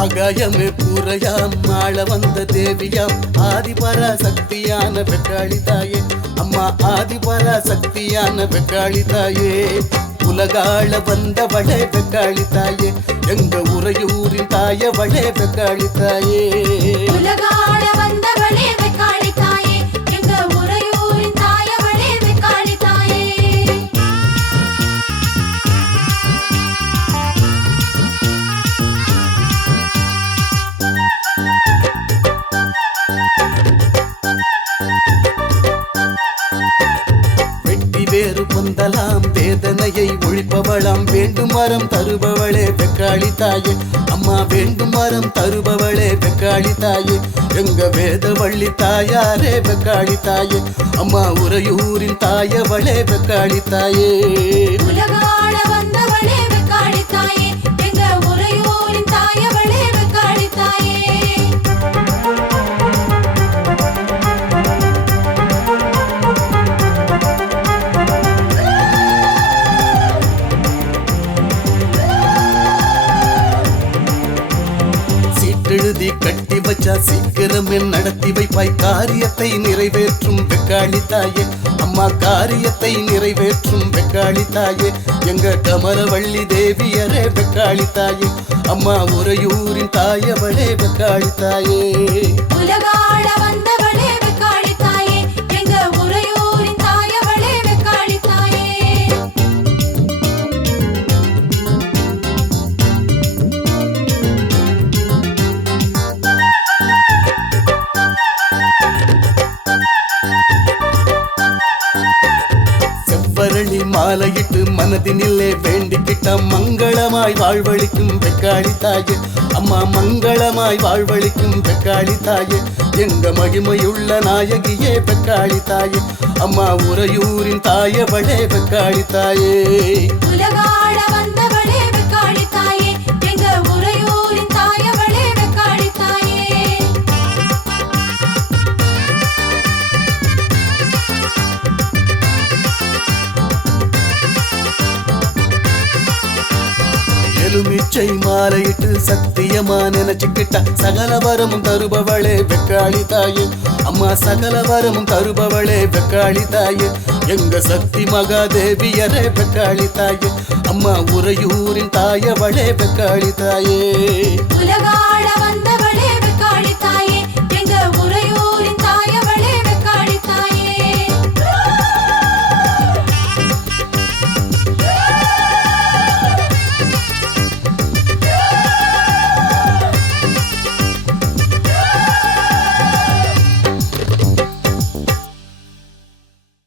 அகயமே புறையாம் ஆள வந்த தேவியாம் ஆதிபராசக்தியான வெக்காளி தாயே அம்மா ஆதிபராசக்தியான வெக்காளி தாயே உலகாள வந்தவளே வெக்காளி தாயே எங்க உறையூரின் தாயவளே வெக்காளி தாயே உலகாள வந்தவளே வெக்காளி தாயே எங்க உறையூரின் தாயவளே வெக்காளி தாயே வேறு பொந்தலாம் வேதனையை ஒழிப்பவளாம் வேண்டும் வரம் தருபவளே வெக்காளி தாயே அம்மா வேண்டும் வரம் தருபவளே வெக்காளி தாயே எங்க வேதவள்ளி தாயாரே வெக்காளி தாயே அம்மா உறையூரின் தாயவளே வெக்காளி தாயே உலகாள வந்தவளே வெக்காளி தாயே எங்க உறையூரின் தாயவளே வெக்காளி தாயே எழுதி கட்டி வச்சா சீக்கிரமே நடத்தி வைப்பாய் காரியத்தை நிறைவேற்றும் வெக்காளி தாயே அம்மா காரியத்தை நிறைவேற்றும் வெக்காளி தாயே எங்க கமலவள்ளி தேவியரே வெக்காளி தாயே அம்மா உறையூரின் தாயவளே வெக்காளி தாயே உலகாள வந்தவளே வெக்காளி தாயே எங்க உறையூரின் தாயவளே வெக்காளி தாயே செவ்வரளி மாலையிட்டு மனதினிலே வேண்டிக்கிட்ட மங்களமாய் வாழ்வழிக்கும் வெக்காளி தாயே அம்மா மங்களமாய் வாழ்வழிக்கும் வெக்காளி தாயே எங்க மகிமையுள்ள நாயகியே வெக்காளி தாயே அம்மா உறையூரின் தாயவளே வெக்காளி தாயே உலகாள வந்தவளே வெக்காளி தாயே எங்க உறையூரின் தாயவளே வெக்காளி தாயே எலுமிச்சை மாலையிட்டு சத்தியமா நினைச்சுக்கிட்ட சகல வரமும் தருபவளே வெக்காளி தாயே அம்மா சகல வரமும் தருபவளே வெக்காளி தாயே எங்க சக்தி மகாதேவியரே வெக்காளி தாயே அம்மா உறையூரின் தாயவளே வெக்காளி தாயே உலகாள வந்தவளே